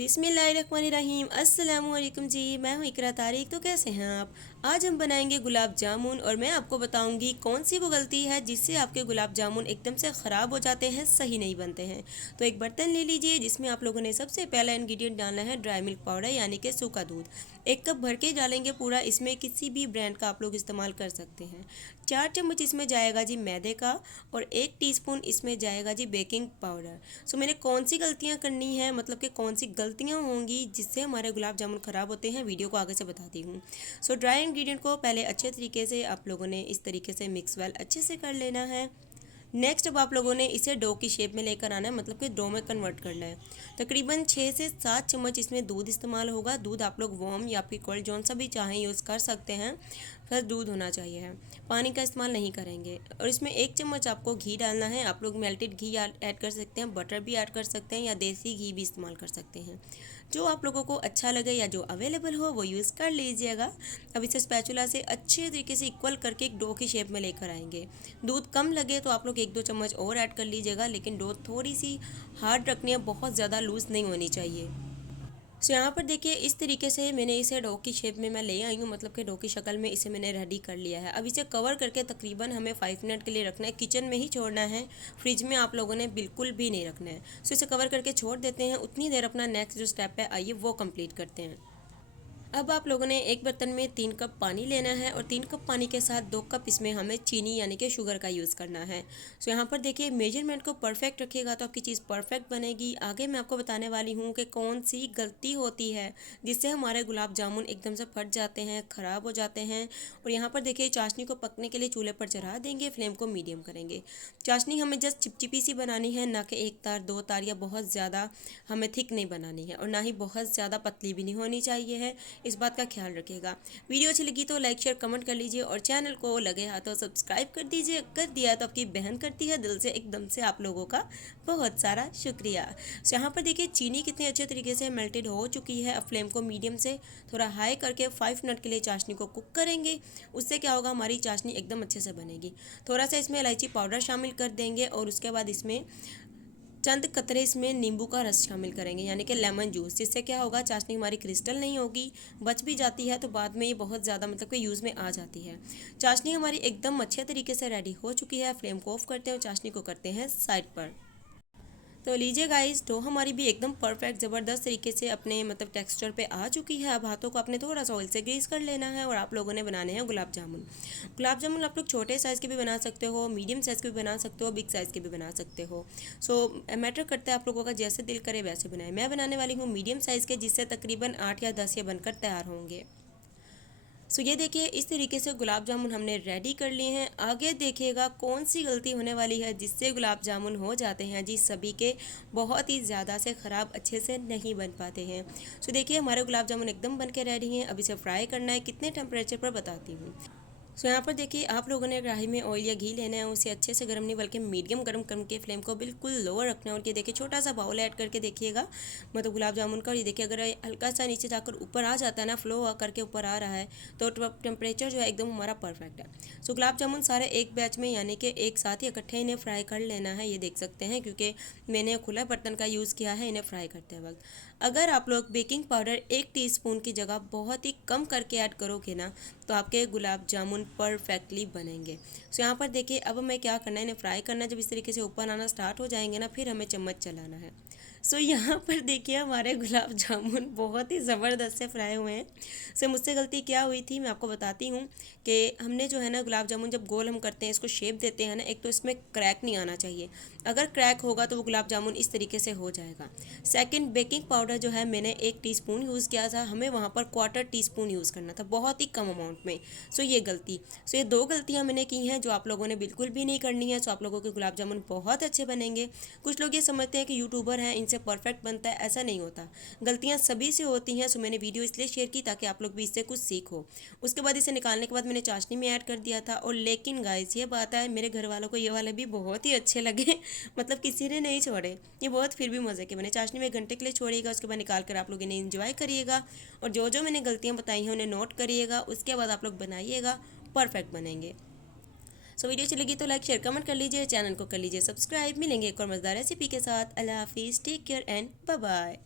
बिस्मिल्लाहिर्रहमानिर्रहीम। अस्सलामुअलैकुम जी, मैं हूँ इकरा तारिक। तो कैसे हैं आप? आज हम बनाएंगे गुलाब जामुन और मैं आपको बताऊंगी कौन सी वो गलती है जिससे आपके गुलाब जामुन एकदम से ख़राब हो जाते हैं, सही नहीं बनते हैं। तो एक बर्तन ले लीजिए जिसमें आप लोगों ने सबसे पहला इंग्रेडिएंट डालना है ड्राई मिल्क पाउडर यानी कि सूखा दूध। 1 कप भर के डालेंगे पूरा, इसमें किसी भी ब्रांड का आप लोग इस्तेमाल कर सकते हैं। 4 चम्मच इसमें जाएगा जी मैदे का और 1 टीस्पून इसमें जाएगा जी बेकिंग पाउडर। सो मैंने कौन सी गलतियाँ करनी है, मतलब कि कौन सी गलतियाँ होंगी जिससे हमारे गुलाब जामुन ख़राब होते हैं, वीडियो को आगे से बताती हूँ। सो ड्राई इंग्रेडिएंट को पहले अच्छे तरीके से आप लोगों ने इस तरीके से मिक्स वेल अच्छे से कर लेना है। नेक्स्ट अब आप लोगों ने इसे डो की शेप में लेकर आना है, मतलब कि डो में कन्वर्ट करना है। तकरीबन 6 से 7 चम्मच इसमें दूध इस्तेमाल होगा। दूध आप लोग वार्म या फिर कोल्ड जौन सा भी चाहें यूज़ कर सकते हैं, बस दूध होना चाहिए है। पानी का इस्तेमाल नहीं करेंगे। और इसमें 1 चम्मच आपको घी डालना है। आप लोग मेल्टेड घी ऐड कर सकते हैं, बटर भी ऐड कर सकते हैं या देसी घी भी इस्तेमाल कर सकते हैं। जो आप लोगों को अच्छा लगे या जो अवेलेबल हो वो यूज़ कर लीजिएगा। अब इसे स्पैचुला से अच्छे तरीके से इक्वल करके एक डो की शेप में लेकर आएंगे। दूध कम लगे तो आप लोग 1-2 चम्मच और ऐड कर लीजिएगा, लेकिन डो थोड़ी सी हार्ड रखनी है, बहुत ज़्यादा लूज़ नहीं होनी चाहिए। सो यहाँ पर देखिए इस तरीके से मैंने इसे डो की शेप में मैं ले आई हूँ, मतलब कि डो की शक्ल में इसे मैंने रेडी कर लिया है। अब इसे कवर करके तकरीबन हमें 5 मिनट के लिए रखना है। किचन में ही छोड़ना है, फ्रिज में आप लोगों ने बिल्कुल भी नहीं रखना है। सो इसे कवर करके छोड़ देते हैं। उतनी देर अपना नेक्स्ट जो स्टेप है आइए वो कंप्लीट करते हैं। अब आप लोगों ने एक बर्तन में 3 कप पानी लेना है और 3 कप पानी के साथ 2 कप इसमें हमें चीनी यानी कि शुगर का यूज़ करना है। सो यहाँ पर देखिए मेजरमेंट को परफेक्ट रखिएगा तो आपकी चीज़ परफेक्ट बनेगी। आगे मैं आपको बताने वाली हूँ कि कौन सी गलती होती है जिससे हमारे गुलाब जामुन एकदम से फट जाते हैं, ख़राब हो जाते हैं। और यहाँ पर देखिए चाशनी को पकने के लिए चूल्हे पर चढ़ा देंगे, फ्लेम को मीडियम करेंगे। चाशनी हमें जस्ट चिपचिपी सी बनानी है, ना कि 1 तार 2 तार या बहुत ज़्यादा हमें थिक नहीं बनानी है और ना ही बहुत ज़्यादा पतली भी नहीं होनी चाहिए है। इस बात का ख्याल रखिएगा। वीडियो अच्छी लगी तो लाइक शेयर कमेंट कर लीजिए और चैनल को लगे हाथों सब्सक्राइब कर दीजिए। कर दिया तो आपकी बहन करती है दिल से एकदम से आप लोगों का बहुत सारा शुक्रिया। सो यहाँ पर देखिए चीनी कितने अच्छे तरीके से मेल्टेड हो चुकी है। अब फ्लेम को मीडियम से थोड़ा हाई करके 5 मिनट के लिए चाशनी को कुक करेंगे। उससे क्या होगा, हमारी चाशनी एकदम अच्छे से बनेगी। थोड़ा सा इसमें इलायची पाउडर शामिल कर देंगे और उसके बाद इसमें चंद कतरे इसमें नींबू का रस शामिल करेंगे यानी कि लेमन जूस। जिससे क्या होगा, चाशनी हमारी क्रिस्टल नहीं होगी, बच भी जाती है तो बाद में ये बहुत ज़्यादा मतलब कि यूज़ में आ जाती है। चाशनी हमारी एकदम अच्छे तरीके से रेडी हो चुकी है। फ्लेम को ऑफ करते हैं और चाशनी को करते हैं साइड पर। तो लीजिए गाइस, डो हमारी भी एकदम परफेक्ट ज़बरदस्त तरीके से अपने मतलब टेक्सचर पे आ चुकी है। अब हाथों को अपने थोड़ा सा ऑयल से ग्रीस कर लेना है और आप लोगों ने बनाने हैं गुलाब जामुन। गुलाब जामुन आप लोग छोटे साइज़ के भी बना सकते हो, मीडियम साइज़ के भी बना सकते हो, बिग साइज़ के भी बना सकते हो। सो मैटर करता है आप लोगों का, जैसे दिल करे वैसे बनाए। मैं बनाने वाली हूँ मीडियम साइज़ के, जिससे तकरीबन 8 या 10 ये बनकर तैयार होंगे। सो ये देखिए इस तरीके से गुलाब जामुन हमने रेडी कर लिए हैं। आगे देखिएगा कौन सी गलती होने वाली है जिससे गुलाब जामुन हो जाते हैं जी सभी के, बहुत ही ज़्यादा से ख़राब, अच्छे से नहीं बन पाते हैं। सो देखिए हमारे गुलाब जामुन एकदम बन के रेडी हैं। अब इसे फ्राई करना है, कितने टेम्परेचर पर बताती हूँ। सो यहाँ पर देखिए आप लोगों ने कढ़ाई में ऑयल या घी लेना है, उसे अच्छे से गर्म नहीं बल्कि मीडियम गर्म करके फ्लेम को बिल्कुल लोअर रखना है। और ये देखिए छोटा सा बाउल ऐड करके देखिएगा, मतलब गुलाब जामुन का। और ये देखिए अगर हल्का सा नीचे जाकर ऊपर आ जाता है ना, फ्लो करके ऊपर आ रहा है, तो टेम्परेचर जो है एकदम हमारा परफेक्ट है। सो गुलाब जामुन सारे एक बैच में यानी कि एक साथ ही इकट्ठे इन्हें फ्राई कर लेना है। ये देख सकते हैं क्योंकि मैंने खुला बर्तन का यूज़ किया है इन्हें फ्राई करते वक्त। अगर आप लोग बेकिंग पाउडर 1 टीस्पून की जगह बहुत ही कम करके ऐड करोगे ना, तो आपके गुलाब जामुन परफेक्टली बनेंगे। सो यहाँ पर देखिए अब हमें क्या करना है, इन्हें फ्राई करना है। जब इस तरीके से ऊपर आना स्टार्ट हो जाएंगे ना, फिर हमें चम्मच चलाना है। सो यहाँ पर देखिए हमारे गुलाब जामुन बहुत ही ज़बरदस्त से फ्राई हुए हैं। सो मुझसे गलती क्या हुई थी मैं आपको बताती हूँ कि हमने जो है ना गुलाब जामुन जब गोल हम करते हैं, इसको शेप देते हैं ना, एक तो इसमें क्रैक नहीं आना चाहिए। अगर क्रैक होगा तो वो गुलाब जामुन इस तरीके से हो जाएगा। सेकंड, बेकिंग पाउडर जो है मैंने 1 टीस्पून यूज़ किया था, हमें वहाँ पर 1/4 टीस्पून यूज़ करना था, बहुत ही कम अमाउंट में। सो ये गलती, सो ये 2 गलतियाँ मैंने की हैं जो आप लोगों ने बिल्कुल भी नहीं करनी है। सो आप लोगों के गुलाब जामुन बहुत अच्छे बनेंगे। कुछ लोग ये समझते हैं कि यूट्यूबर हैं इनसे परफेक्ट बनता है, ऐसा नहीं होता। गलतियाँ सभी से होती हैं। सो मैंने वीडियो इसलिए शेयर की ताकि आप लोग भी इससे कुछ सीखो। उसके बाद इसे निकालने के बाद मैंने चाशनी में ऐड कर दिया था। और लेकिन गाइस ये बात है, मेरे घर वालों को ये वाले भी बहुत ही अच्छे लगे मतलब किसी ने नहीं छोड़े, ये बहुत फिर भी मज़े के बने। चाशनी में 1 घंटे के लिए छोड़िएगा, उसके बाद निकाल कर आप लोग इन्हें एंजॉय करिएगा। और जो जो मैंने गलतियाँ बताई हैं उन्हें नोट करिएगा, उसके बाद आप लोग बनाइएगा, परफेक्ट बनेंगे। सो वीडियो अच्छी लगी तो लाइक शेयर कमेंट कर लीजिए, चैनल को कर लीजिए सब्सक्राइब। मिलेंगे एक और मज़ेदार रेसिपी के साथ। अल्लाह हाफिज़, take care and bye bye.